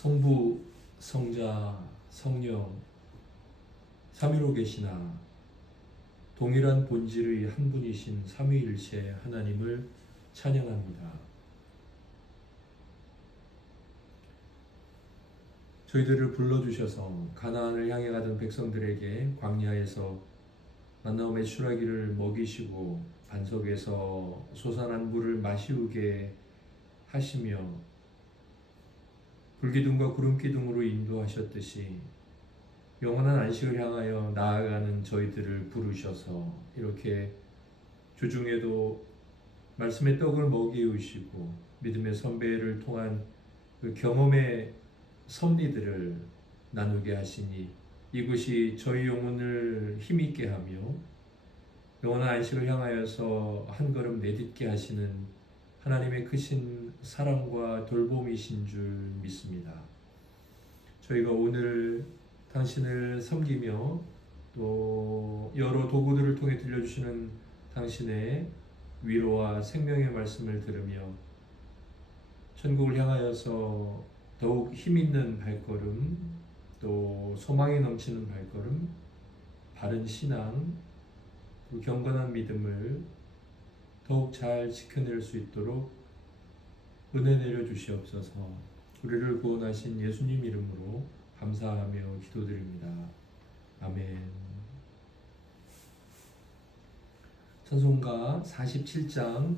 성부, 성자, 성령 삼위로 계시나 동일한 본질의 한 분이신 삼위일체 하나님을 찬양합니다. 저희들을 불러주셔서 가나안을 향해 가던 백성들에게 광야에서 만나와 메추라기를 먹이시고 반석에서 솟아난 물을 마시우게 하시며 불기둥과 구름기둥으로 인도하셨듯이 영원한 안식을 향하여 나아가는 저희들을 부르셔서 이렇게 주중에도 말씀의 떡을 먹이우시고 믿음의 선배를 통한 그 경험의 섭리들을 나누게 하시니 이것이 저희 영혼을 힘있게 하며 영원한 안식을 향하여서 한 걸음 내딛게 하시는 하나님의 크신 사랑과 돌봄이신 줄 믿습니다. 저희가 오늘 당신을 섬기며 또 여러 도구들을 통해 들려주시는 당신의 위로와 생명의 말씀을 들으며 천국을 향하여서 더욱 힘있는 발걸음, 또 소망이 넘치는 발걸음, 바른 신앙, 그 경건한 믿음을 더욱 잘 지켜낼 수 있도록 은혜 내려 주시옵소서. 우리를 구원하신 예수님 이름으로 감사하며 기도드립니다. 아멘. 찬송가 48장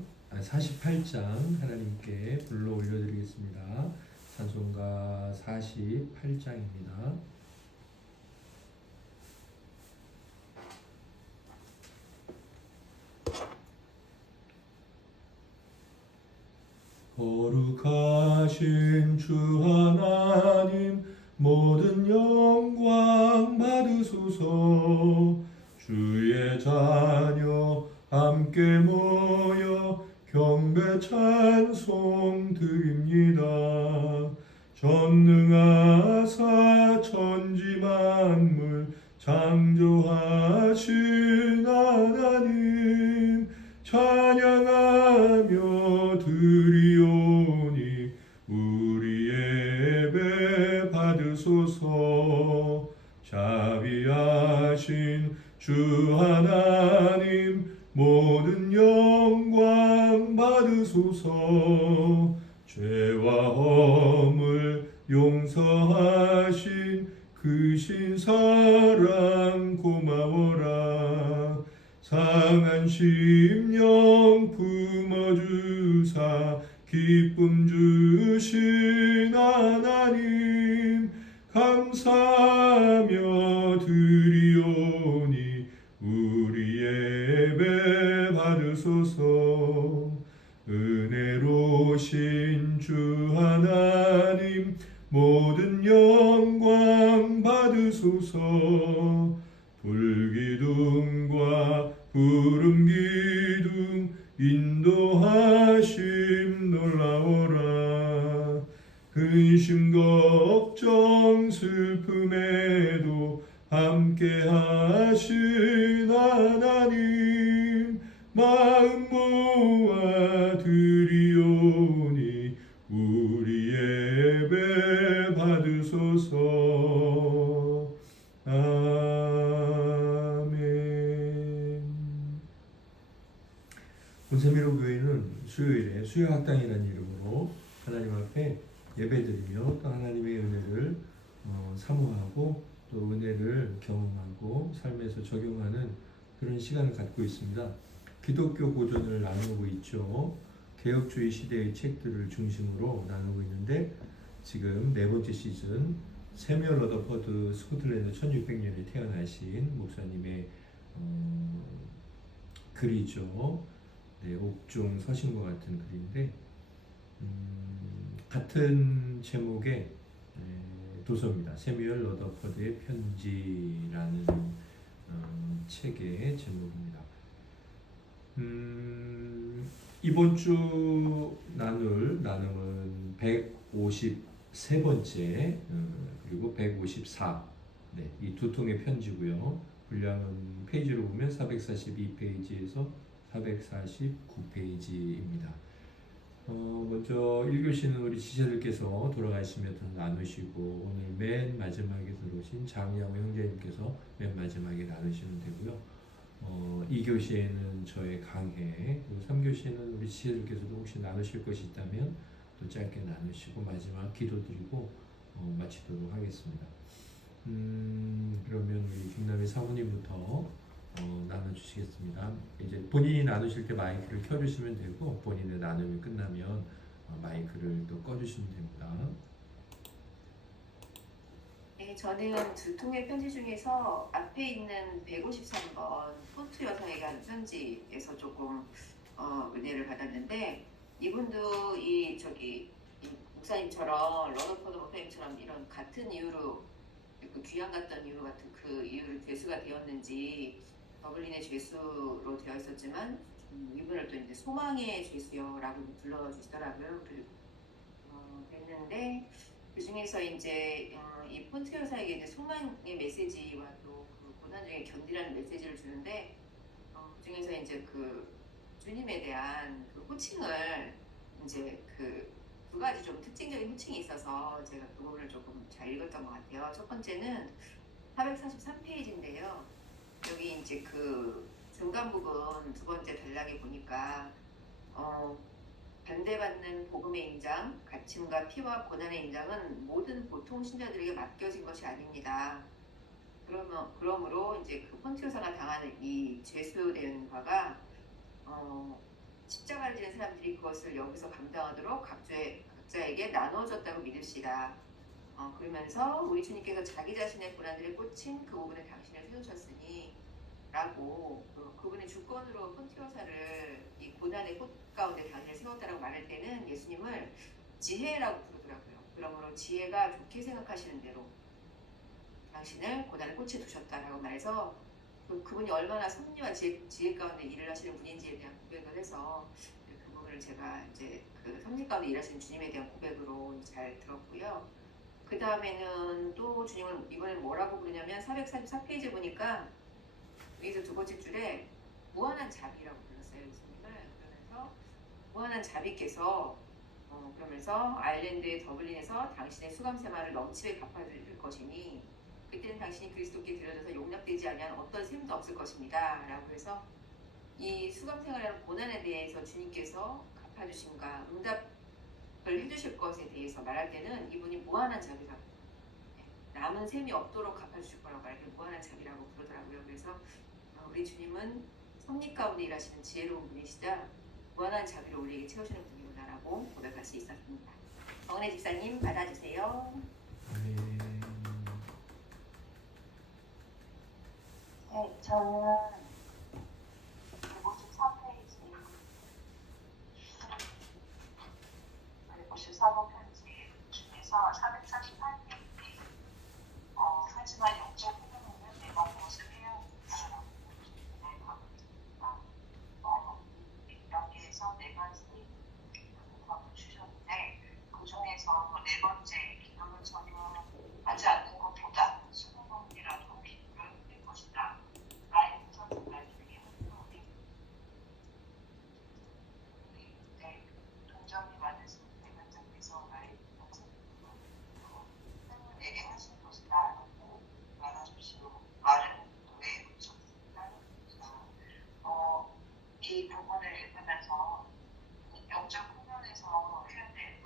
하나님께 불러 올려드리겠습니다. 찬송가 48장입니다. 거룩하신 주 하나님 모든 영광 받으소서. 주의 자녀 함께 모여 경배 찬송 드립니다. 전능하사 천지 만물 창조하신 하나님 찬양하며 드리오니 우리 예배 받으소서. 자비하신 주 하나님 모든 영광 받으소서. 죄와 허물 용서하신 크신 사랑 고마워라. 상한 심령 품어주사 기쁨 주신 하나님 감사하며 드리오니 우리 예배 받으소서. 은혜로우신 주 하나님 모든 영광 받으소서. 불기둥과 구름기둥 인도하심 놀라워라. 근심 걱정 슬픔에도 함께하신 하나님 마음 모아 드리오니 우리 예배 받으소서. 아멘. 본세미로 교회는 수요일에 수요학당이라는 이름으로 하나님 앞에 예배드리며 또 하나님의 은혜를 사모하고 또 은혜를 경험하고 삶에서 적용하는 그런 시간을 갖고 있습니다. 기독교 고전을 나누고 있죠. 개혁주의 시대의 책들을 중심으로 나누고 있는데 지금 네 번째 시즌 세뮤얼 러더퍼드 스코틀랜드 1600년에 태어나신 목사님의 글이죠. 네, 옥중 서신 것 같은 글인데 같은 제목의 도서입니다. 세뮤얼 러더퍼드의 편지라는 책의 제목입니다. 이번 주 나눌 나눔은 153번째 그리고 154 이 두 통의 편지고요. 분량은 페이지로 보면 442페이지에서 449페이지입니다. 먼저 1교시는 우리 지체들께서 돌아가시면서 나누시고 오늘 맨 마지막에 들어오신 장야모 형제님께서 맨 마지막에 나누시면 되고요. 2교시에는 저의 강해, 그리고 3교시에는 우리 지체들께서도 혹시 나누실 것이 있다면 또 짧게 나누시고 마지막 기도드리고 마치도록 하겠습니다. 그러면 우리 김남희 사모님부터 나눠주시겠습니다. 이제 본인이 나누실 때 마이크를 켜주시면 되고 본인의 나눔이 끝나면 마이크를 또 꺼주시면 됩니다. 네, 저는 두 통의 편지 중에서 앞에 있는 153번 폰트 여성에게 한 편지에서 조금 은혜를 받았는데, 이분도 이 목사님처럼 러더포드 목사님처럼 이런 같은 이유로 그 귀양 갔던 이유 같은 그 이유로 죄수가 되었는지 더블린의 죄수로 되어 있었지만 이분을 또 이제 소망의 죄수여라고 불러주시더라고요. 그리고 그랬는데 그 중에서 이제 이 폰트 여사에게 이제 소망의 메시지와 또 그 고난 중에 견디라는 메시지를 주는데, 그 중에서 이제 그 주님에 대한 그 호칭을 이제 그 두 가지 좀 특징적인 호칭이 있어서 제가 그 부분을 조금 잘 읽었던 것 같아요. 첫 번째는 443페이지인데요. 여기 이제 그 중간 부분 두 번째 단락에 보니까 반대받는 복음의 인장, 가침과 피와 고난의 인장은 모든 보통 신자들에게 맡겨진 것이 아닙니다. 그러므로 이제 그 폰티오사가 당하는 이 죄수된 바가 십자가를 지는 사람들이 그것을 여기서 감당하도록 각자에게 나눠졌다고 믿읍시다. 그러면서 우리 주님께서 자기 자신의 고난들에 꽂힌 그 부분에 당신을 세우셨으니 라고 그분의 주권으로 폰티오사를 이 고난의 꽃 가운데 당신을 세웠다라고 말할 때는 예수님을 지혜라고 부르더라고요. 그러므로 지혜가 좋게 생각하시는 대로 당신을 고난의 꽃에 두셨다라고 말해서 그분이 얼마나 섭리와 지혜 가운데 일을 하시는 분인지에 대한 고백을 해서 그 부분을 제가 이제 그 섭리 가운데 일하시는 주님에 대한 고백으로 잘 들었고요. 그 다음에는 또 주님을 이번에 뭐라고 부르냐면 444페이지 보니까 여기서 두 번째 줄에 무한한 자비라고 불렀어요, 예수님을. 그러면서 무한한 자비께서 그러면서 아일랜드의 더블린에서 당신의 수감 생활을 넘치게 갚아줄 것이니 그때는 당신이 그리스도께 들여져서 용납되지 아니한 어떤 셈도 없을 것입니다. 라고 해서 이 수감 생활이라는 고난에 대해서 주님께서 갚아주심과 응답을 해주실 것에 대해서 말할 때는 이분이 무한한 자비라고, 남은 셈이 없도록 갚아주실 거라고 말할 때 무한한 자비라고 부르더라고요. 그래서 우리 주님은 섭리 가운데 일하시는 지혜로운 분이시다, 무한한 자비로 우리에게 채우시는 분이구나라고 고백할 수 있었습니다. 정은혜 집사님 받아주세요. 네, 저는 153페이지, 154번 편지 중에서 448페이지, 하지만 영적 후보는 내가 무엇을 해야 하는가라고 하고 있습니다. 여기에서 네 가지 답을 주셨는데, 그 중에서 네 번째 기도를 전혀 하지 않는 것보다 20번이라도 기도를 할 것이다. 나의 우선은 나중에 동정이 많은 대관장께서 나의 때문에 하신 것이다 라고 말하십시오. 말은 왜 붙였습니다. 이 부분을 읽으면서 영적 훈련에서 해야 될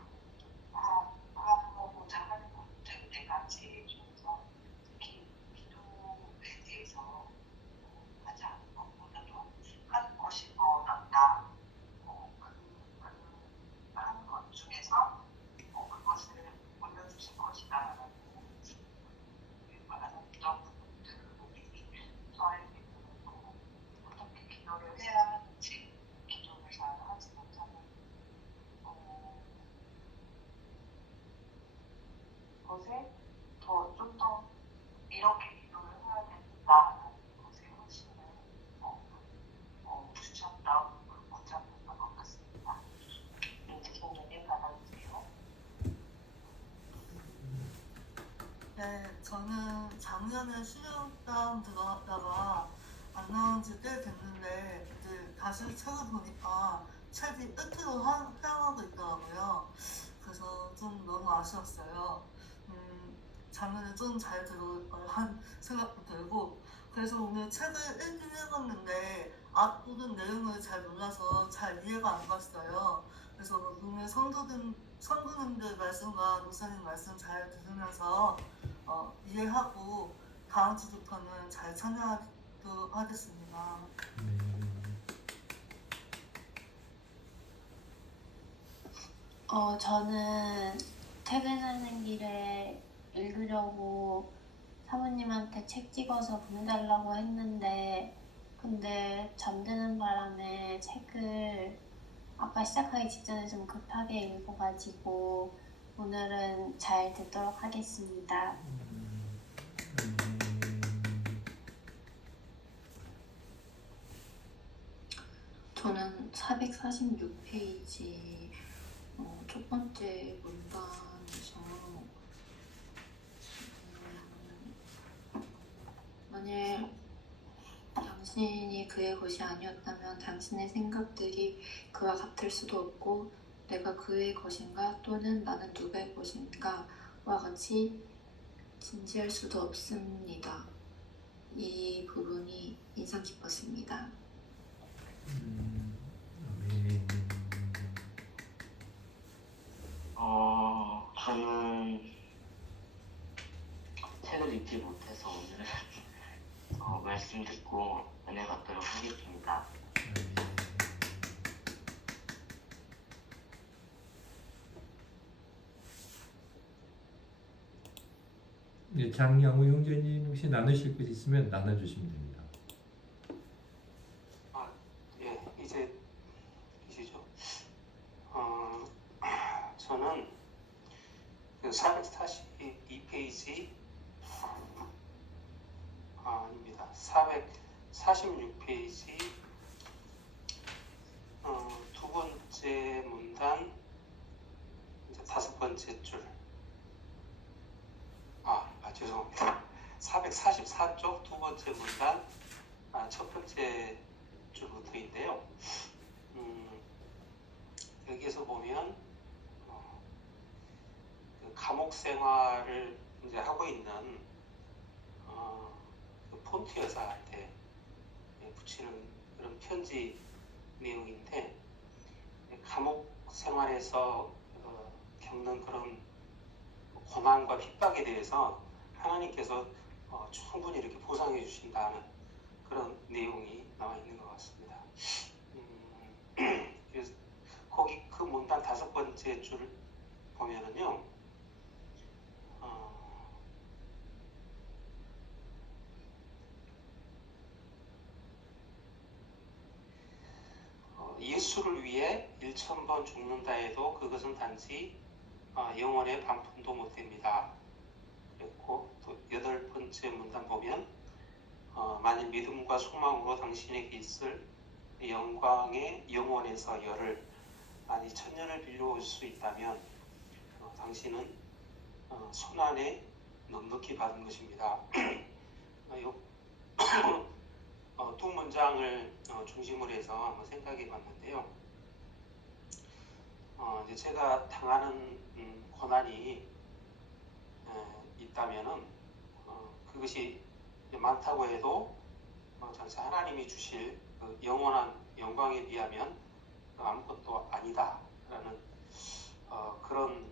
하고자 하는 것들 네 가지 중에서 특히 기도에 대해서 하지 않는 것보다도 하는 것이 더 낫다. 하는 것 중에서 그것을 올려주실 것이다라고 말하는 부분들이 저에게 어떻게 기도를 해야 하는지, 기도를 잘 하지 못하는 것에 좀 더 이렇게 기도를 해야 된다라는 것에 훨씬 주셨던 구절이었던 것 같습니다. 성령님 받아주세요. 네, 저는 작년에 수련당 들어갔다가 안 나온 지 꽤 됐는데 이제 다시 찾아보니까 책이 끝으로 향하고 있더라고요. 그래서 좀 너무 아쉬웠어요. 작년에 좀 잘 들어올 걸 한 생각도 들고, 그래서 오늘 책을 읽긴 읽었는데 앞부분 내용을 잘 몰라서 잘 이해가 안 갔어요. 그래서 오늘 성도님들 말씀과 목사님 말씀 잘 들으면서 이해하고 다음 주부터는 잘 참여하도록 하겠습니다. 네. 저는 퇴근하는 길에 읽으려고 사모님한테 책 찍어서 보내달라고 했는데, 근데 잠드는 바람에 책을 아까 시작하기 직전에 좀 급하게 읽어가지고 오늘은 잘 듣도록 하겠습니다. 저는 446페이지 첫 번째 문단에서 만일 당신이 그의 것이 아니었다면 당신의 생각들이 그와 같을 수도 없고 내가 그의 것인가 또는 나는 누구의 것인가와 같이 진지할 수도 없습니다. 이 부분이 인상 깊었습니다. 아멘. 저는 책을 읽지 못해서 오늘 말씀 듣고 은혜 받도록 하겠습니다. 네, 장양호 형제님 혹시 나누실 것 있으면 나눠주시면 됩니다. 예, 이제죠. 저는 그 442페이지 아닙니다. 446페이지 두 번째 문단 이제 다섯 번째 줄. 죄송합니다. 444쪽 두 번째 문단 첫 번째 줄부터인데요. 여기에서 보면 그 감옥 생활을 이제 하고 있는 그 폰트 여사한테 붙이는 그런 편지 내용인데, 감옥 생활에서 겪는 그런 고난과 핍박에 대해서 하나님께서 충분히 이렇게 보상해 주신다는 그런 내용이 나와 있는 것 같습니다. 그래서 거기 그 문단 다섯 번째 줄 보면은요, 예수를 위해 1000번 죽는다 해도 그것은 단지 영혼의 반푼도 못 됩니다. 그리고 또 여덟 번째 문단 보면 만일 믿음과 소망으로 당신에게 있을 영광의 영원에서 열을 아니 천년을 빌려올 수 있다면 당신은 손안에 넉넉히 받은 것입니다. 두 문장을 중심으로 해서 한번 생각해 봤는데요. 이제 제가 당하는 고난이 있다면은 그것이 많다고 해도 장차 하나님이 주실 그 영원한 영광에 비하면 아무것도 아니다라는 그런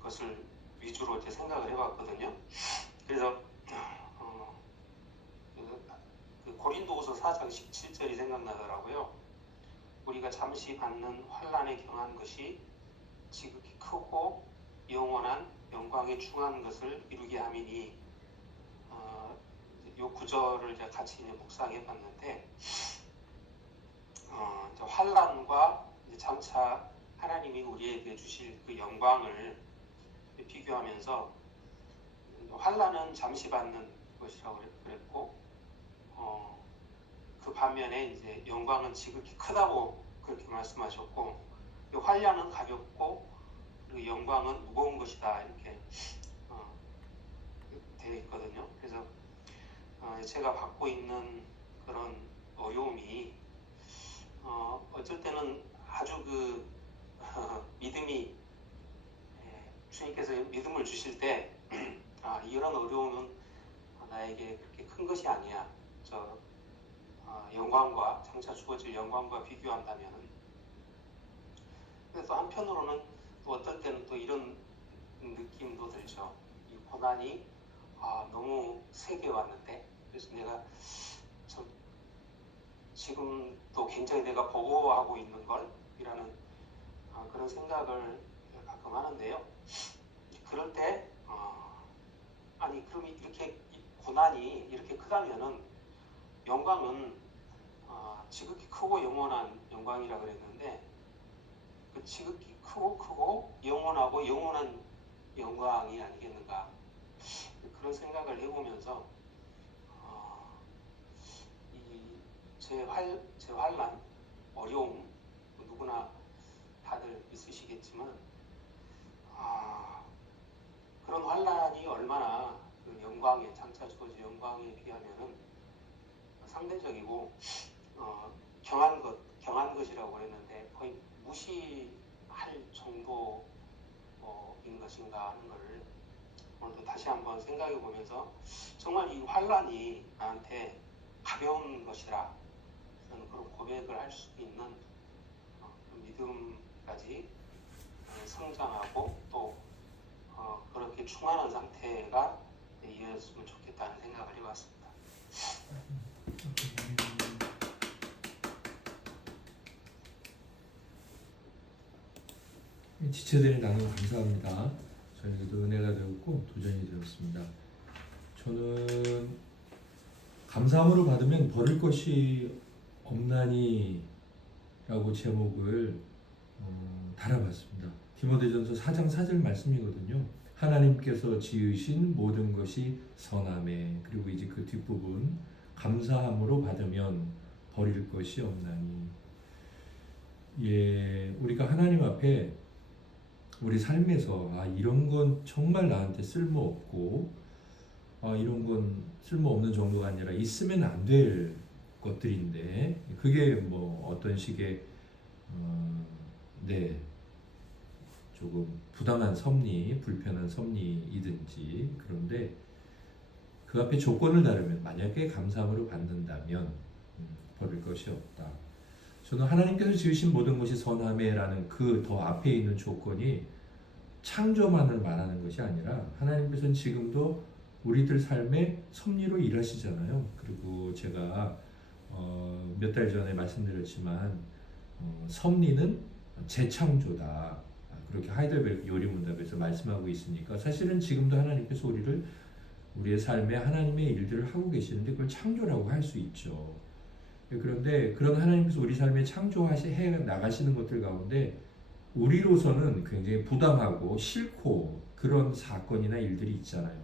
것을 위주로 이제 생각을 해봤거든요. 그래서 그 고린도후서 4장 17절이 생각나더라고요. 우리가 잠시 받는 환난에 경한 것이 지극히 크고 영원한 영광에 중한 것을 이루게 함이니, 이 구절을 이제 같이 이제 묵상해 봤는데, 환난과 장차 하나님이 우리에게 주실 그 영광을 비교하면서, 환난은 잠시 받는 것이라고 그랬고, 그 반면에 이제 영광은 지극히 크다고 그렇게 말씀하셨고, 환난은 가볍고 그리고 영광은 무거운 것이다 이렇게 되어 있거든요. 그래서 제가 받고 있는 그런 어려움이 어쩔 때는 아주 믿음이 주님께서 믿음을 주실 때 이런 어려움은 나에게 그렇게 큰 것이 아니야. 영광과 장차 주어질 영광과 비교한다면은. 그래서 한편으로는 또 어떨 때는 또 이런 느낌도 들죠. 이 고난이 너무 세게 왔는데, 그래서 내가 참 지금도 굉장히 내가 버거워하고 있는 걸이라는 그런 생각을 가끔 하는데요. 그럴 때 아니 그럼 이렇게 고난이 이렇게 크다면은 영광은 지극히 크고 영원한 영광이라 그랬는데 그 지극히 크고 영원하고 영원한 영광이 아니겠는가 그런 생각을 해보면서 제 환난 어려움 누구나 다들 있으시겠지만 그런 환난이 얼마나 그 영광에 장차 주어질 영광에 비하면은 상대적이고 경한 것이라고 그랬는데 거의 무시할 정도인 것인가 하는 것을 오늘도 다시 한번 생각해 보면서 정말 이 환난이 나한테 가벼운 것이라 저는 그런 고백을 할 수 있는 믿음까지 성장하고 또 그렇게 충만한 상태가 이어졌으면 좋겠다는 생각을 해봤습니다. 지체들이 나누고 감사합니다. 저희들도 은혜가 되었고 도전이 되었습니다. 저는 감사함으로 받으면 버릴 것이 없나니 라고 제목을 달아봤습니다. 디모데전서 4장 4절 말씀이거든요. 하나님께서 지으신 모든 것이 선하매, 그리고 이제 그 뒷부분 감사함으로 받으면 버릴 것이 없나니. 우리가 하나님 앞에 우리 삶에서 이런 건 정말 나한테 쓸모없고 이런 건 쓸모없는 정도가 아니라 있으면 안 될 것들인데 그게 뭐 어떤 식의 조금 부당한 섭리, 불편한 섭리이든지, 그런데 그 앞에 조건을 다르면 만약에 감사함으로 받는다면 버릴 것이 없다. 저는 하나님께서 지으신 모든 것이 선함에라는 그 더 앞에 있는 조건이 창조만을 말하는 것이 아니라 하나님께서는 지금도 우리들 삶에 섭리로 일하시잖아요. 그리고 제가 몇 달 전에 말씀드렸지만 섭리는 재창조다. 그렇게 하이델베르크 요리문답에서 말씀하고 있으니까 사실은 지금도 하나님께서 우리의 삶에 하나님의 일들을 하고 계시는데 그걸 창조라고 할 수 있죠. 그런데 그런 하나님께서 우리 삶에 창조해 나가시는 것들 가운데 우리로서는 굉장히 부담하고 싫고 그런 사건이나 일들이 있잖아요.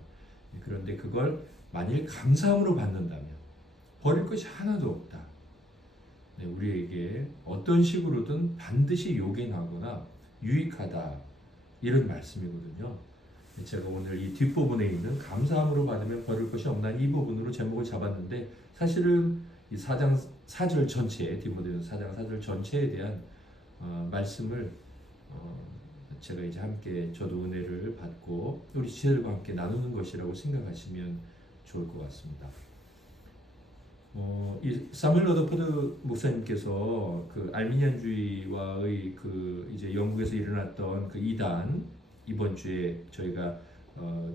그런데 그걸 만일 감사함으로 받는다면 버릴 것이 하나도 없다. 우리에게 어떤 식으로든 반드시 요긴하거나 유익하다, 이런 말씀이거든요. 제가 오늘 이 뒷부분에 있는 감사함으로 받으면 버릴 것이 없나니 이 부분으로 제목을 잡았는데 사실은 이 4장 4절 전체에, 디모데전서 4장 4절 전체에 대한 말씀을 제가 이제 함께 저도 은혜를 받고 우리 지체들과 함께 나누는 것이라고 생각하시면 좋을 것 같습니다. 이 사무엘 러더포드 목사님께서 그 알미니안주의와의 그 이제 영국에서 일어났던 그 이단, 이번 주에 저희가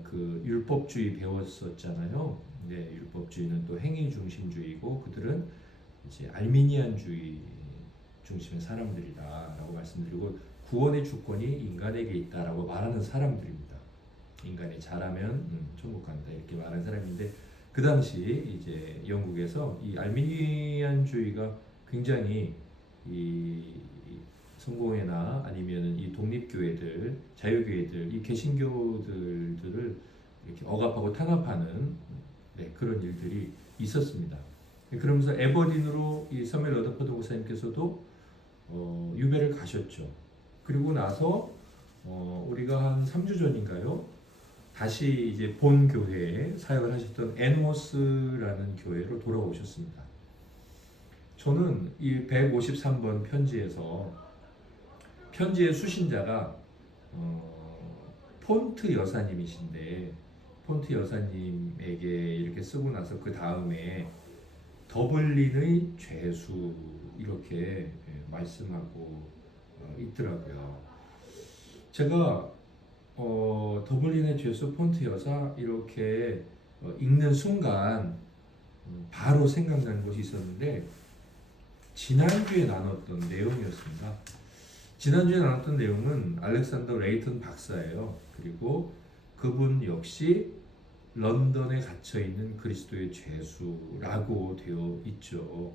그 율법주의 배웠었잖아요. 네, 율법주의는 또 행위 중심주의고 그들은 이제 알미니안주의 중심의 사람들이다라고 말씀드리고 구원의 주권이 인간에게 있다라고 말하는 사람들입니다. 인간이 잘하면 천국 간다 이렇게 말하는 사람인데 그 당시 이제 영국에서 이 알미니안주의가 굉장히 이 성공회나 아니면 이 독립교회들, 자유교회들, 이 개신교들을 이렇게 억압하고 탄압하는 그런 일들이 있었습니다. 그러면서 에버딘으로 이 사무엘 러더포드 목사님께서도 유배를 가셨죠. 그리고 나서 우리가 한 3주 전인가요? 다시 이제 본 교회에 사역을 하셨던 애노스라는 교회로 돌아오셨습니다. 저는 이 153번 편지의 수신자가 폰트 여사님이신데, 폰트 여사님에게 이렇게 쓰고 나서 그 다음에 더블린의 죄수 이렇게 말씀하고 있더라고요. 제가 더블린의 죄수 폰트 여사 이렇게 읽는 순간 바로 생각나는 것이 있었는데, 지난주에 나눴던 내용이었습니다. 지난주에 나눴던 내용은 알렉산더 레이턴 박사예요. 그리고 그분 역시 런던에 갇혀있는 그리스도의 죄수라고 되어 있죠.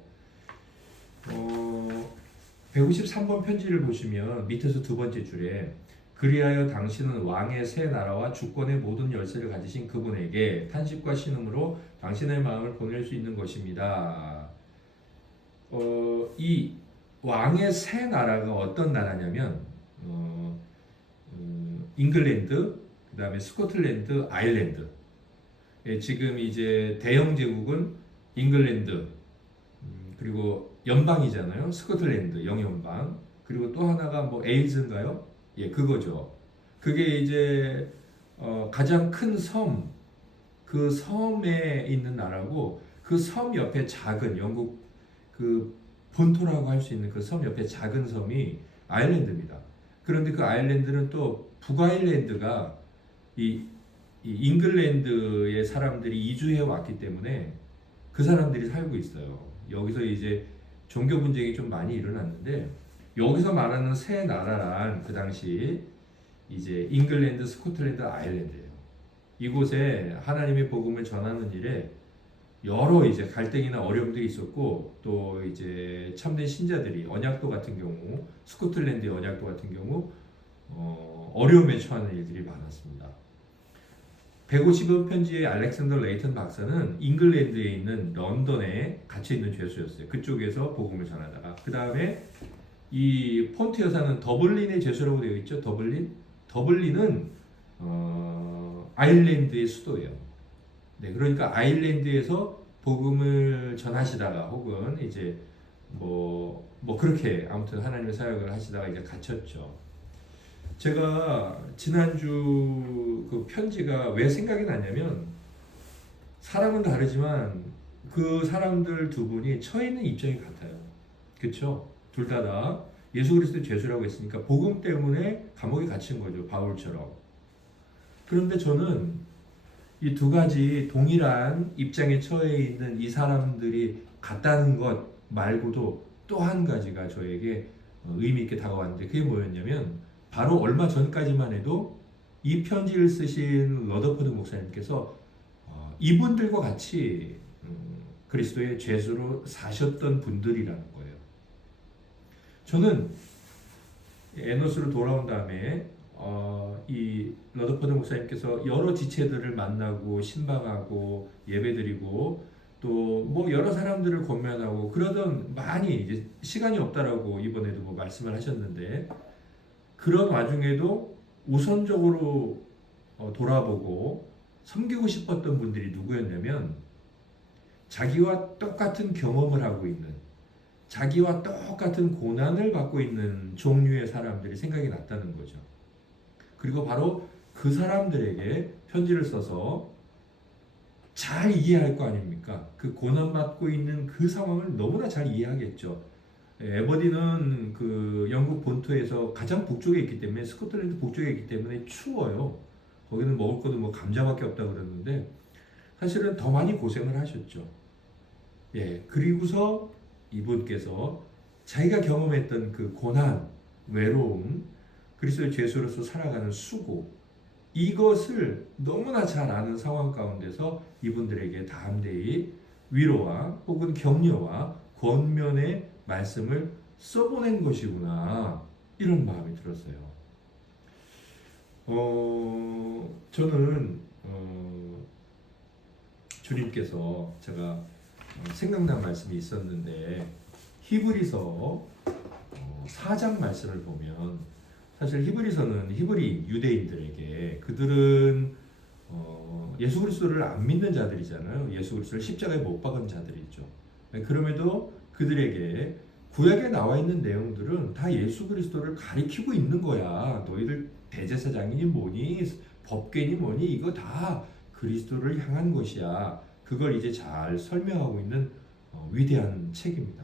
153번 편지를 보시면 밑에서 두 번째 줄에 그리하여 당신은 왕의 새 나라와 주권의 모든 열쇠를 가지신 그분에게 탄식과 신음으로 당신의 마음을 보낼 수 있는 것입니다. 이 왕의 새 나라가 어떤 나라냐면 잉글랜드, 그 다음에 스코틀랜드, 아일랜드. 지금 이제 대영 제국은 잉글랜드, 그리고 연방이잖아요. 스코틀랜드, 영연방. 그리고 또 하나가 뭐 에일즈인가요? 예, 그거죠. 그게 이제 가장 큰 섬, 그 섬에 있는 나라고, 그 섬 옆에 작은 영국 그 본토라고 할 수 있는 그 섬 옆에 작은 섬이 아일랜드입니다. 그런데 그 아일랜드는 또 북아일랜드가 이 잉글랜드의 사람들이 이주해 왔기 때문에 그 사람들이 살고 있어요. 여기서 이제 종교 분쟁이 좀 많이 일어났는데, 여기서 말하는 새 나라란 그 당시 이제 잉글랜드, 스코틀랜드, 아일랜드예요. 이곳에 하나님의 복음을 전하는 일에 여러 이제 갈등이나 어려움들이 있었고, 또 이제 참된 신자들이 언약도 같은 경우, 스코틀랜드의 언약도 같은 경우 어려움에 처하는 일들이 많았습니다. 150번 편지의 알렉산더 레이턴 박사는 잉글랜드에 있는 런던에 갇혀있는 죄수였어요. 그쪽에서 복음을 전하다가, 그 다음에 이 폰트 여사는 더블린의 죄수라고 되어 있죠. 더블린은 아일랜드의 수도예요. 네, 그러니까 아일랜드에서 복음을 전하시다가, 혹은 이제 뭐 그렇게 아무튼 하나님의 사역을 하시다가 이제 갇혔죠. 제가 지난주 그 편지가 왜 생각이 나냐면, 사람은 다르지만 그 사람들 두 분이 처해 있는 입장이 같아요. 그렇죠? 둘 다 예수 그리스도의 죄수라고 했으니까 복음 때문에 감옥에 갇힌 거죠. 바울처럼. 그런데 저는 이 두 가지 동일한 입장에 처해 있는 이 사람들이 같다는 것 말고도 또 한 가지가 저에게 의미 있게 다가왔는데, 그게 뭐였냐면, 바로 얼마 전까지만 해도 이 편지를 쓰신 러더포드 목사님께서 이분들과 같이 그리스도의 죄수로 사셨던 분들이라는 거예요. 저는 에노스로 돌아온 다음에 이 러더포드 목사님께서 여러 지체들을 만나고 신방하고 예배드리고 또 뭐 여러 사람들을 권면하고 그러던, 많이 이제 시간이 없다라고 이번에도 뭐 말씀을 하셨는데, 그런 와중에도 우선적으로 돌아보고 섬기고 싶었던 분들이 누구였냐면, 자기와 똑같은 경험을 하고 있는, 자기와 똑같은 고난을 받고 있는 종류의 사람들이 생각이 났다는 거죠. 그리고 바로 그 사람들에게 편지를 써서 잘 이해할 거 아닙니까? 그 고난받고 있는 그 상황을 너무나 잘 이해하겠죠. 에버디는 그 영국 본토에서 가장 북쪽에 있기 때문에, 스코틀랜드 북쪽에 있기 때문에 추워요. 거기는 먹을 것도 뭐 감자밖에 없다고 그러는데, 사실은 더 많이 고생을 하셨죠. 예, 그리고서 이분께서 자기가 경험했던 그 고난, 외로움, 그리스도의 죄수로서 살아가는 수고, 이것을 너무나 잘 아는 상황 가운데서 이분들에게 담대히 위로와 혹은 격려와 권면의 말씀을 써보낸 것이구나, 이런 마음이 들었어요. 저는 주님께서, 제가 생각난 말씀이 있었는데, 히브리서 4장 말씀을 보면, 사실 히브리서는 히브리 유대인들에게, 그들은 예수 그리스도를 안 믿는 자들이잖아요. 예수 그리스도를 십자가에 못 박은 자들이죠. 그럼에도 그들에게 구약에 나와 있는 내용들은 다 예수 그리스도를 가리키고 있는 거야. 너희들 대제사장이니 뭐니 법궤니 뭐니 이거 다 그리스도를 향한 것이야. 그걸 이제 잘 설명하고 있는 위대한 책입니다.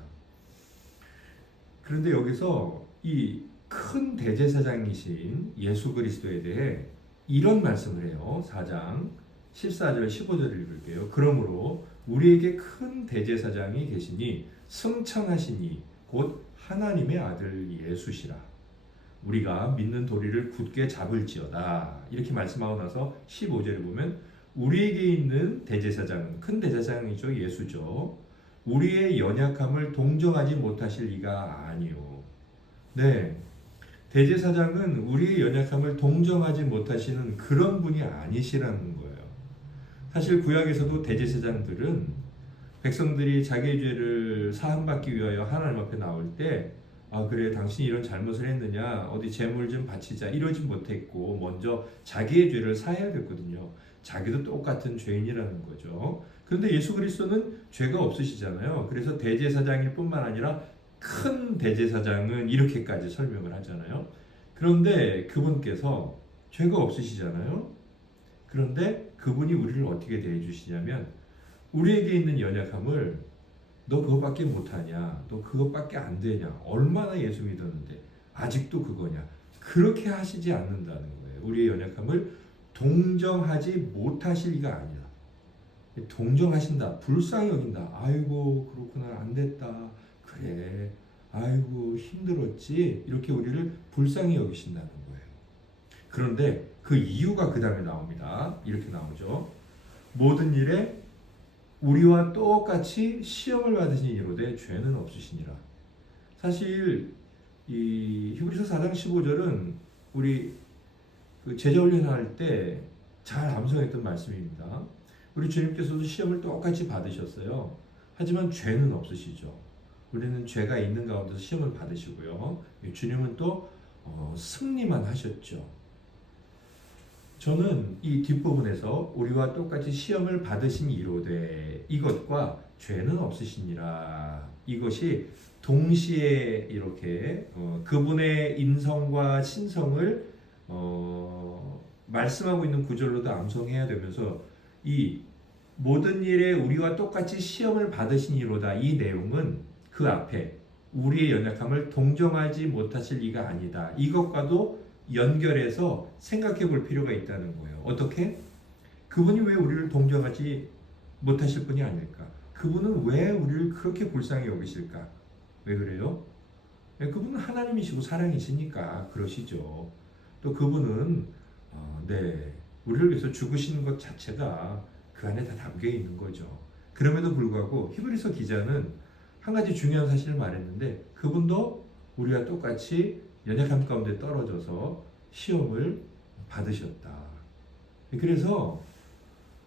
그런데 여기서 이 큰 대제사장이신 예수 그리스도에 대해 이런 말씀을 해요. 4장 14절 15절을 읽을게요. 그러므로 우리에게 큰 대제사장이 계시니 승천하시니 곧 하나님의 아들 예수시라. 우리가 믿는 도리를 굳게 잡을지어다. 이렇게 말씀하고 나서 15절에 보면 우리에게 있는 대제사장은 큰 대제사장이죠. 예수죠. 우리의 연약함을 동정하지 못하실 리가 아니요. 네. 대제사장은 우리의 연약함을 동정하지 못하시는 그런 분이 아니시라는 거예요. 사실 구약에서도 대제사장들은 백성들이 자기의 죄를 사함받기 위하여 하나님 앞에 나올 때 그래 당신이 이런 잘못을 했느냐 어디 제물 좀 바치자 이러지 못했고 먼저 자기의 죄를 사해야 됐거든요. 자기도 똑같은 죄인이라는 거죠. 그런데 예수 그리스도는 죄가 없으시잖아요. 그래서 대제사장일 뿐만 아니라 큰 대제사장은 이렇게까지 설명을 하잖아요. 그런데 그분께서 죄가 없으시잖아요. 그런데 그분이 우리를 어떻게 대해 주시냐면 우리에게 있는 연약함을 너 그거밖에 못하냐? 너 그것밖에 안 되냐? 얼마나 예수 믿었는데 아직도 그거냐? 그렇게 하시지 않는다는 거예요. 우리의 연약함을 동정하지 못하실 리가 아니라 동정하신다. 불쌍히 여긴다. 아이고 그렇구나 안 됐다. 그래 아이고 힘들었지. 이렇게 우리를 불쌍히 여기신다는 거예요. 그런데 그 이유가 그 다음에 나옵니다. 이렇게 나오죠. 모든 일에 우리와 똑같이 시험을 받으시니 이로되 죄는 없으시니라. 사실 이 히브리서 4장 15절은 우리 그 제자 훈련할 때 잘 암송했던 말씀입니다. 우리 주님께서도 시험을 똑같이 받으셨어요. 하지만 죄는 없으시죠. 우리는 죄가 있는 가운데서 시험을 받으시고요. 주님은 또 승리만 하셨죠. 저는 이 뒷부분에서 우리와 똑같이 시험을 받으신 이로되 이것과 죄는 없으시니라. 이것이 동시에 이렇게 그분의 인성과 신성을 말씀하고 있는 구절로도 암송해야 되면서 이 모든 일에 우리와 똑같이 시험을 받으시니로다. 이 내용은 그 앞에 우리의 연약함을 동정하지 못하실 리가 아니다. 이것과도 연결해서 생각해 볼 필요가 있다는 거예요. 어떻게? 그분이 왜 우리를 동정하지 못하실 분이 아닐까? 그분은 왜 우리를 그렇게 불쌍히 여기실까? 왜 그래요? 그분은 하나님이시고 사랑이시니까 그러시죠. 또 그분은 우리를 위해서 죽으시는 것 자체가 그 안에 다 담겨 있는 거죠. 그럼에도 불구하고 히브리서 기자는 한 가지 중요한 사실을 말했는데 그분도 우리와 똑같이 연약함 가운데 떨어져서 시험을 받으셨다. 그래서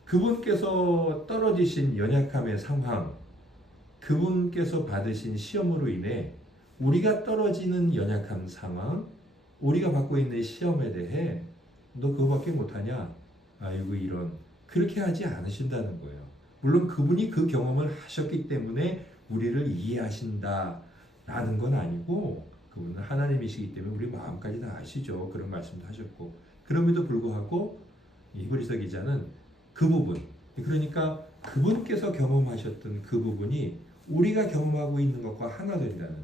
그분께서 떨어지신 연약함의 상황, 그분께서 받으신 시험으로 인해 우리가 떨어지는 연약한 상황, 우리가 받고 있는 시험에 대해 너 그거밖에 못하냐? 아이고 이런 그렇게 하지 않으신다는 거예요. 물론 그분이 그 경험을 하셨기 때문에 우리를 이해하신다라는 건 아니고 그분은 하나님이시기 때문에 우리 마음까지 다 아시죠. 그런 말씀도 하셨고 그럼에도 불구하고 히브리서 기자는 그 부분 그러니까 그분께서 경험하셨던 그 부분이 우리가 경험하고 있는 것과 하나 된다는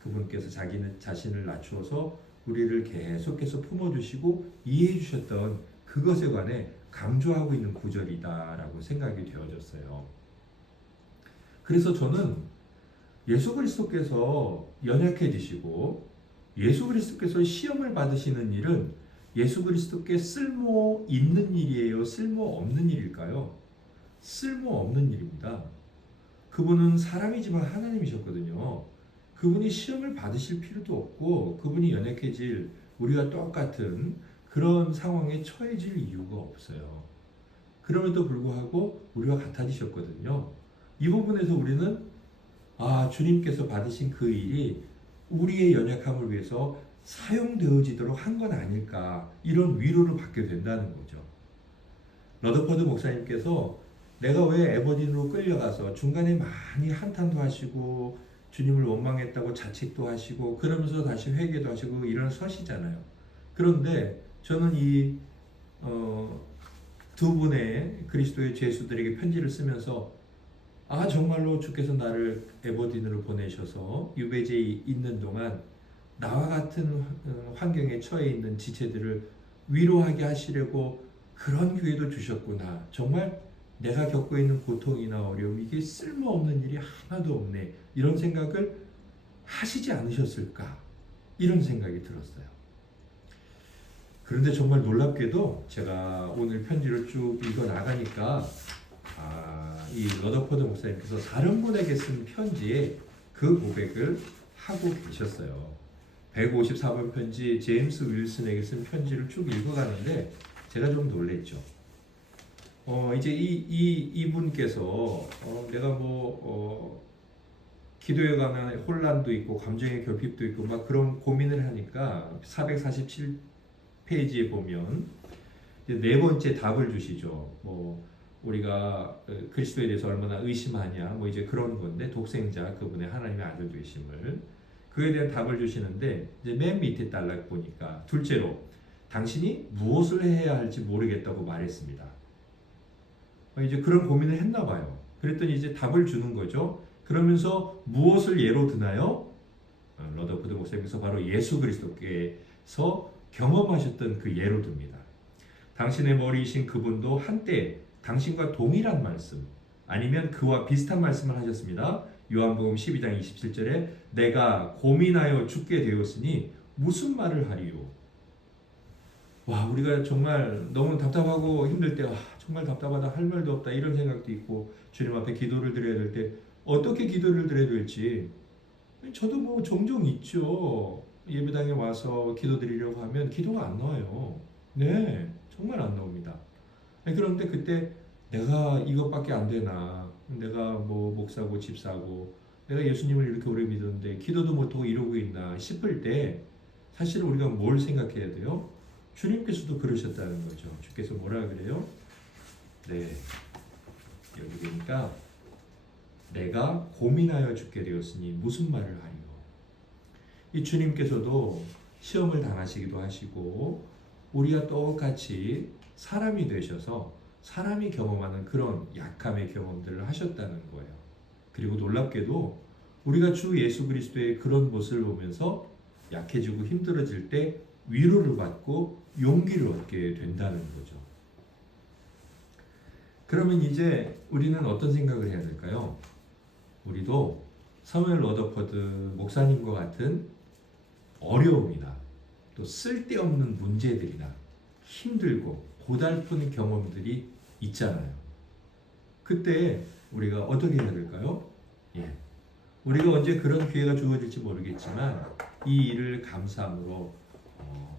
그분께서 자신을 낮추어서 우리를 계속해서 품어주시고 이해해 주셨던 그것에 관해 강조하고 있는 구절이다라고 생각이 되어졌어요. 그래서 저는 예수 그리스도께서 연약해지시고 예수 그리스도께서 시험을 받으시는 일은 예수 그리스도께 쓸모 있는 일이에요? 쓸모 없는 일일까요? 쓸모 없는 일입니다. 그분은 사람이지만 하나님이셨거든요. 그분이 시험을 받으실 필요도 없고 그분이 연약해질 우리와 똑같은 그런 상황에 처해질 이유가 없어요. 그럼에도 불구하고 우리와 같아지셨거든요. 이 부분에서 우리는 주님께서 받으신 그 일이 우리의 연약함을 위해서 사용되어지도록 한 건 아닐까 이런 위로를 받게 된다는 거죠. 러더퍼드 목사님께서 내가 왜 에버딘으로 끌려가서 중간에 많이 한탄도 하시고 주님을 원망했다고 자책도 하시고 그러면서 다시 회개도 하시고 이런 서시잖아요. 그런데 저는 이 두 분의 그리스도의 죄수들에게 편지를 쓰면서 정말로 주께서 나를 에버딘으로 보내셔서 유배지에 있는 동안 나와 같은 환경에 처해 있는 지체들을 위로하게 하시려고 그런 기회도 주셨구나. 정말 내가 겪고 있는 고통이나 어려움, 이게 쓸모없는 일이 하나도 없네. 이런 생각을 하시지 않으셨을까? 이런 생각이 들었어요. 그런데 정말 놀랍게도 제가 오늘 편지를 쭉 읽어 나가니까 이 러더포드 목사님께서 다른 분에게 쓴 편지에 그 고백을 하고 계셨어요. 154번 편지 제임스 윌슨에게 쓴 편지를 쭉 읽어가는데 제가 좀 놀랬죠. 이제 이분께서 내가 기도에 관한 혼란도 있고 감정의 결핍도 있고 막 그런 고민을 하니까 447페이지에 보면 이제 네 번째 답을 주시죠. 우리가 그리스도에 대해서 얼마나 의심하냐 이제 그런 건데 독생자 그분의 하나님의 아들 되심을 그에 대한 답을 주시는데 이제 맨 밑에 단락 보니까 둘째로 당신이 무엇을 해야 할지 모르겠다고 말했습니다. 이제 그런 고민을 했나 봐요. 그랬더니 이제 답을 주는 거죠. 그러면서 무엇을 예로 드나요? 러더포드 목사님께서 바로 예수 그리스도께서 경험하셨던 그 예로 듭니다. 당신의 머리이신 그분도 한때 당신과 동일한 말씀 아니면 그와 비슷한 말씀을 하셨습니다. 요한복음 12장 27절에 내가 고민하여 죽게 되었으니 무슨 말을 하리요? 우리가 정말 너무 답답하고 힘들 때 정말 답답하다 할 말도 없다 이런 생각도 있고 주님 앞에 기도를 드려야 될 때 어떻게 기도를 드려야 될지 저도 종종 있죠. 예배당에 와서 기도 드리려고 하면 기도가 안 나와요. 네, 정말 안 나옵니다. 그런데 그때 내가 이것밖에 안 되나, 내가 목사고 집사고 내가 예수님을 이렇게 오래 믿었는데 기도도 못하고 이러고 있나 싶을 때 사실 우리가 뭘 생각해야 돼요? 주님께서도 그러셨다는 거죠. 주께서 뭐라 그래요? 네, 여기 보니까 내가 고민하여 죽게 되었으니 무슨 말을 하리요? 이 주님께서도 시험을 당하시기도 하시고 우리가 똑같이 사람이 되셔서 사람이 경험하는 그런 약함의 경험들을 하셨다는 거예요. 그리고 놀랍게도 우리가 주 예수 그리스도의 그런 모습을 보면서 약해지고 힘들어질 때 위로를 받고 용기를 얻게 된다는 거죠. 그러면 이제 우리는 어떤 생각을 해야 될까요? 우리도 사무엘 러더포드 목사님과 같은 어려움이나 또 쓸데없는 문제들이나 힘들고 고달픈 경험들이 있잖아요. 그때 우리가 어떻게 해야 될까요? 우리가 언제 그런 기회가 주어질지 모르겠지만 이 일을 감사함으로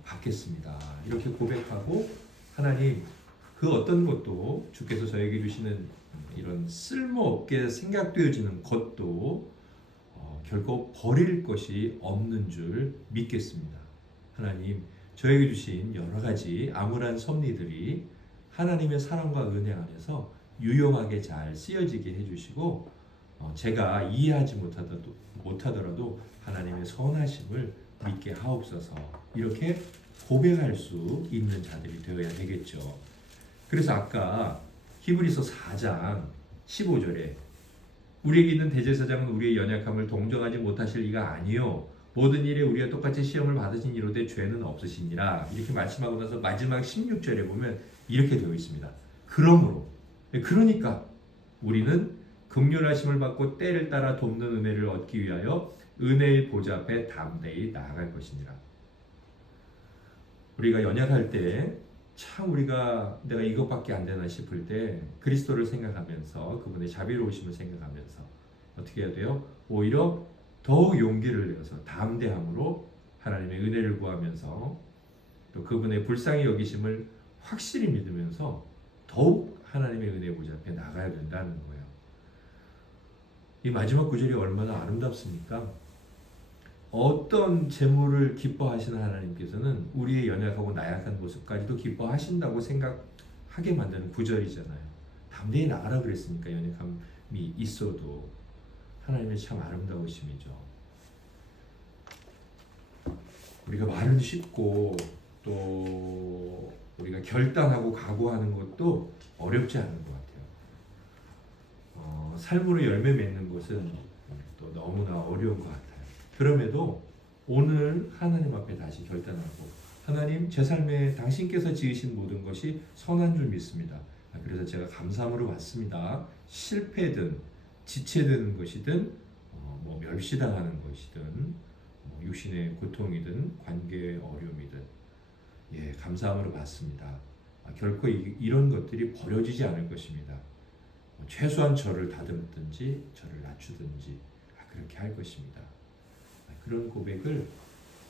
받겠습니다. 이렇게 고백하고 하나님 그 어떤 것도 주께서 저에게 주시는 이런 쓸모없게 생각되어지는 것도 결코 버릴 것이 없는 줄 믿겠습니다. 하나님 저에게 주신 여러 가지 암울한 섭리들이 하나님의 사랑과 은혜 안에서 유용하게 잘 쓰여지게 해주시고 제가 이해하지 못하더라도 하나님의 선하심을 믿게 하옵소서. 이렇게 고백할 수 있는 자들이 되어야 되겠죠. 그래서 아까 히브리서 4장 15절에 우리에게 있는 대제사장은 우리의 연약함을 동정하지 못하실 이가 아니요 모든 일에 우리가 똑같이 시험을 받으신 이로되 죄는 없으시니라. 이렇게 말씀하고 나서 마지막 16절에 보면 이렇게 되어 있습니다. 그러니까 우리는 긍휼하심을 받고 때를 따라 돕는 은혜를 얻기 위하여 은혜의 보좌 앞에 담대히 나아갈 것이니라. 우리가 연약할 때 참 우리가 내가 이것밖에 안 되나 싶을 때 그리스도를 생각하면서 그분의 자비로우심을 생각하면서 어떻게 해야 돼요? 오히려 더욱 용기를 내서 담대함으로 하나님의 은혜를 구하면서 또 그분의 불쌍히 여기심을 확실히 믿으면서 더욱 하나님의 은혜 보좌 앞에 나가야 된다는 거예요. 이 마지막 구절이 얼마나 아름답습니까? 어떤 재물을 기뻐하시는 하나님께서는 우리의 연약하고 나약한 모습까지도 기뻐하신다고 생각하게 만드는 구절이잖아요. 담대히 나가라 그랬으니까 연약함이 있어도 하나님의 참 아름다우심이죠. 우리가 말은 쉽고 또 우리가 결단하고 각오하는 것도 어렵지 않은 것 같아요. 삶으로 열매 맺는 것은 또 너무나 어려운 것 같아요. 그럼에도 오늘 하나님 앞에 다시 결단하고 하나님 제 삶에 당신께서 지으신 모든 것이 선한 줄 믿습니다. 그래서 제가 감사함으로 받습니다. 실패든 지체되는 것이든 뭐 멸시당하는 것이든 뭐 육신의 고통이든 관계의 어려움이든 예, 감사함으로 받습니다. 결코 이런 것들이 버려지지 않을 것입니다. 최소한 저를 다듬든지 저를 낮추든지 그렇게 할 것입니다. 그런 고백을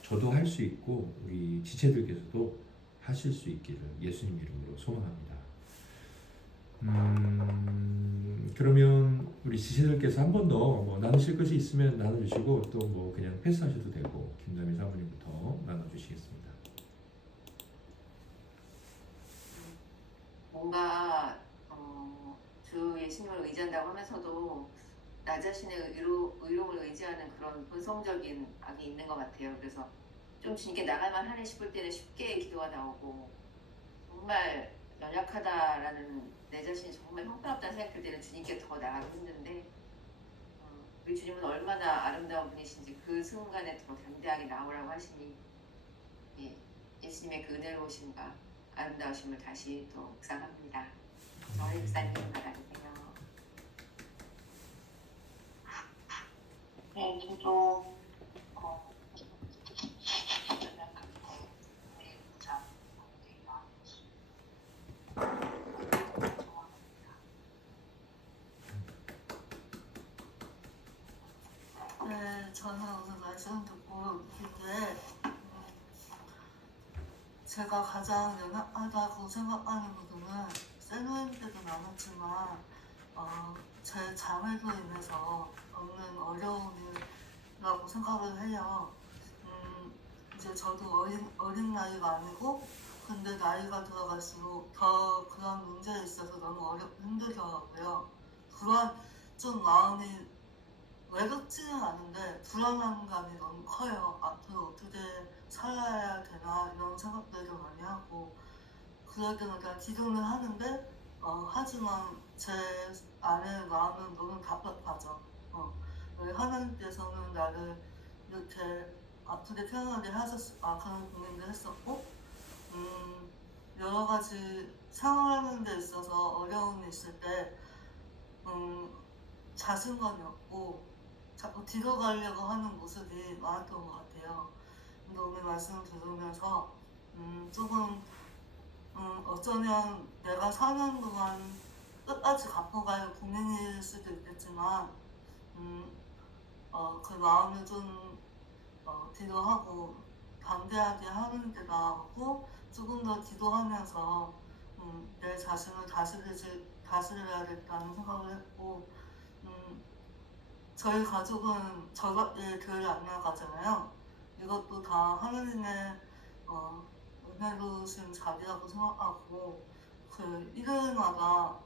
저도 할 수 있고 우리 지체들께서도 하실 수 있기를 예수님 이름으로 소망합니다. 그러면 우리 지체들께서 한 번 더 뭐 나누실 것이 있으면 나눠주시고 또 뭐 그냥 패스하셔도 되고 김남희 사모님부터 나눠주시겠습니다. 뭔가 주 예수님을 의지한다고 하면서도 나 자신의 의로움을 의지하는 그런 본성적인 악이 있는 것 같아요. 그래서 좀 주님께 나갈만 하네 싶을 때는 쉽게 기도가 나오고 정말 연약하다라는 내 자신이 정말 형편없다는 생각할 때는 주님께 더 나가기 힘든데 우리 주님은 얼마나 아름다운 분이신지 그 순간에 더 담대하게 나오라고 하시니 예수님의 그 은혜로우심과 아름다우심을 다시 또 묵상합니다. 저희 목사님 받아주세요. 네, 저도 우리 부자 네, 저는 오늘 말씀 듣고 이게 제가 가장 연약하다고 생각하는 부분은 셀로임 때도 많았지만 제 장애로 인해서 겪는 어려움이라고 생각을 해요. 이제 저도 어린 나이가 아니고 근데 나이가 들어갈수록 더 그런 문제에 있어서 너무 힘들더라고요. 그런 좀 마음이 외롭지는 않은데 불안한 감이 너무 커요. 앞으로 어떻게 살아야 되나 이런 생각들도 많이 하고 그럴 때마다 기도는 하는데 하지만 제 안에 마음은 너무 답답하죠. 하나님께서는 나를 이렇게 아프게 태어나게 하셨을까 그런 고민도 했었고 여러 가지 생활하는 데 있어서 어려움이 있을 때 자신감이 없고 자꾸 뒤로 가려고 하는 모습이 많았던 것 같아요. 근데 오늘 말씀을 들으면서 조금 어쩌면 내가 사는 동안 끝까지 갖고 갈 고민일 수도 있겠지만 그 마음을 좀 뒤로 하고 담대하게 하는 게 나았고 조금 더 기도하면서 내 자신을 다스려야겠다는 생각을 했고 저희 가족은 저밖에 교회를 안 나가잖아요. 이것도 다 하나님의 은혜로우신 자리라고 생각하고 그 일요일마다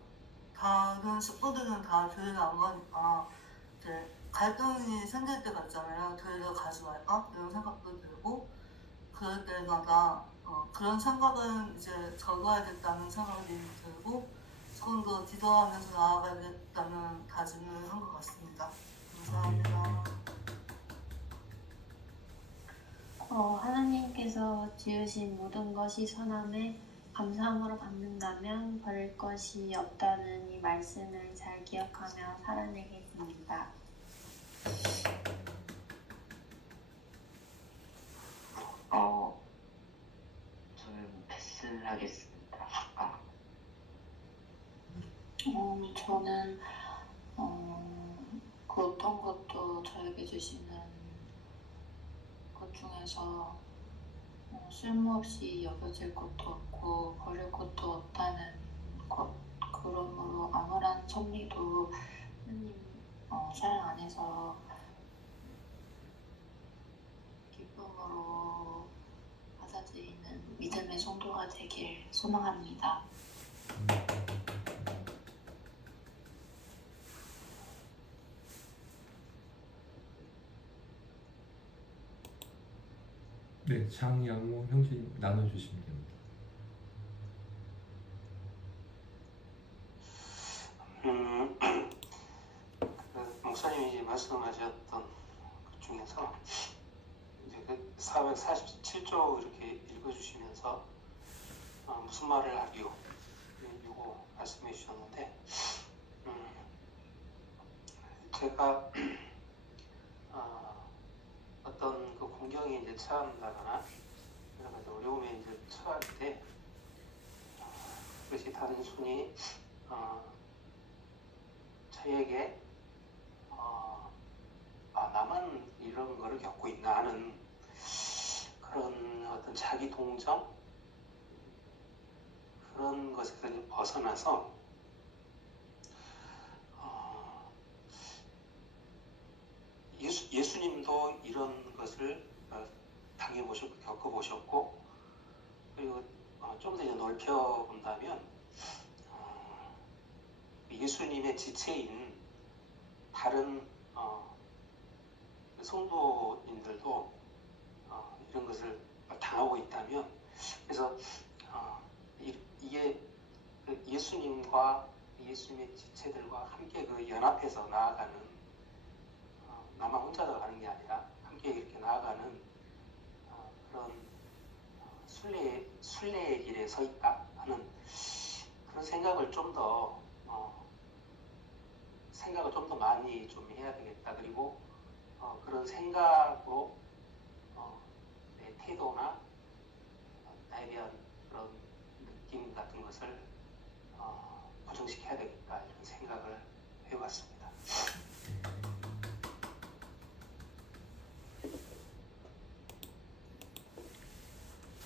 다른 식구들은 다 교회를 안 가니까 이제 갈등이 생길 때가 있잖아요. 교회를 가지 말까? 이런 생각도 들고 그럴 때마다 그런 생각은 이제 적어야겠다는 생각이 들고 조금 더 기도하면서 나아가겠다는 다짐을 한 것 같습니다. 감사합니다. 하나님께서 지으신 모든 것이 선함에 감사함으로 받는다면 버릴 것이 없다는 이 말씀을 잘 기억하며 살아내겠습니다. 저는 패스하겠습니다. 저는 그 어떤 것도 저에게 주시는 것 중에서 쓸모없이 여겨질 것도 없고 버릴 것도 없다는 것, 그러므로 아무런 섭리도 하나님 사랑 안에서 기쁨으로 받아들이는 믿음의 성도가 되길 소망합니다. 네, 장양모 형제님 나눠주시면 됩니다. 그 목사님이 이제 말씀하셨던 것 중에서 이제 그 447조 이렇게 읽어주시면서 무슨 말을 하리요? 요거 말씀해 주셨는데 제가 어떤 그 공경에 이제 처한다거나 여러 가지 어려움에 이제 처할 때 그것이 단순히 저에게 나만 이런 거를 겪고 있나 하는 그런 어떤 자기 동정 그런 것에서 이제 벗어나서 예수님도 이런 것을 당해보셨고 겪어보셨고 그리고 좀 더 넓혀 본다면 예수님의 지체인 다른 성도인들도 이런 것을 당하고 있다면 그래서 이게 예수님과 예수님의 지체들과 함께 그 연합해서 나아가는 나만 혼자서 가는 게 아니라 함께 이렇게 나아가는 그런 순례의 길에 서 있다 하는 그런 생각을 좀 더 많이 좀 해야 되겠다. 그리고 그런 생각으로 내 태도나 나에 대한 그런 느낌 같은 것을 고정시켜야 되겠다 이런 생각을 해봤습니다.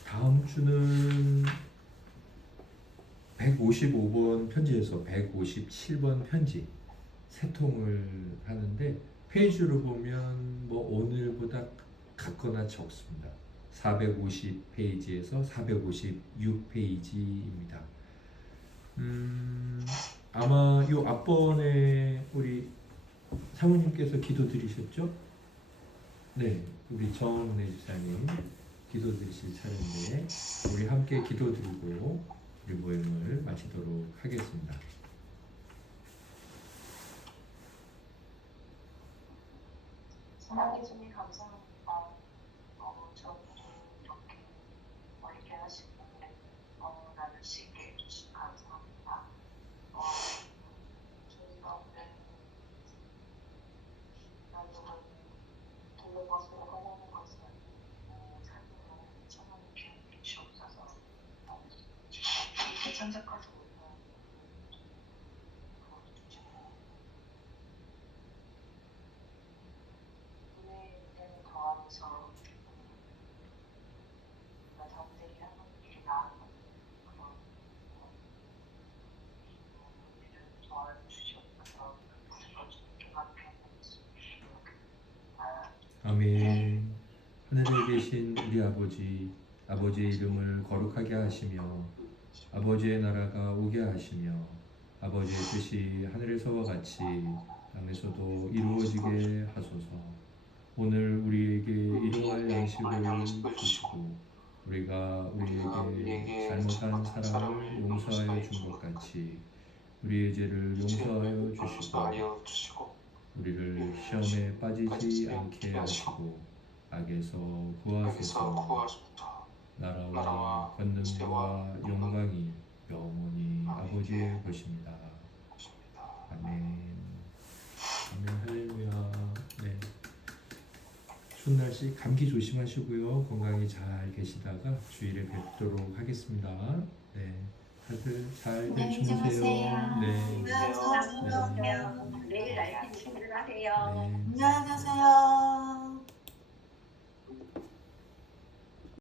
다음 주는 155번 편지에서 157번 편지 세 통을 하는데 페이지로 보면 뭐 오늘보다 같거나 적습니다. 450페이지에서 456페이지입니다. 아마 요 앞번에 우리 사모님께서 기도 드리셨죠? 네, 우리 정은혜 집사님 기도 드리실 차례인데 우리 함께 기도 드리고 우리 모임을 마치도록 하겠습니다. 사랑해 주님 감사합니다. 저도 이렇게 어렵게 하시고 나눌 수 있게 해주시면 감사합니다. 저희가 오늘 나도 돌로 것으로 하려는 것은 삶으로 청하게 주옵소서. 이렇게 참작하지 못한 은혜의 은혜를 더하면서 남들이 하는 일이 나은 그런 일을 도와주시옵소서. 아멘. 하늘에 계신 우리 아버지, 아버지의 이름을 거룩하게 하시며 아버지의 나라가 오게 하시며 아버지의 뜻이 하늘에서와 같이 땅에서도 이루어지게 하소서. 오늘 우리에게 일용할 양식을 주시고 우리가 우리에게 잘못한 사람을 용서하여 준 것 같이 우리의 죄를 용서하여 주시고 우리를 시험에 빠지지 않게 하시고 악에서 구하소서. 나라와 권능과 영광이 영원히 아버지의 것입니다. 아멘. 아멘. 할렐루야. 네. 추운 날씨 감기 조심하시고요. 건강히 잘 계시다가 주일에 뵙도록 하겠습니다. 네. 다들 잘들 네, 주무세요. 주무세요. 네. 네, 안녕하세요. 내일 날씨 조심들 하세요. 네. 안녕하세요.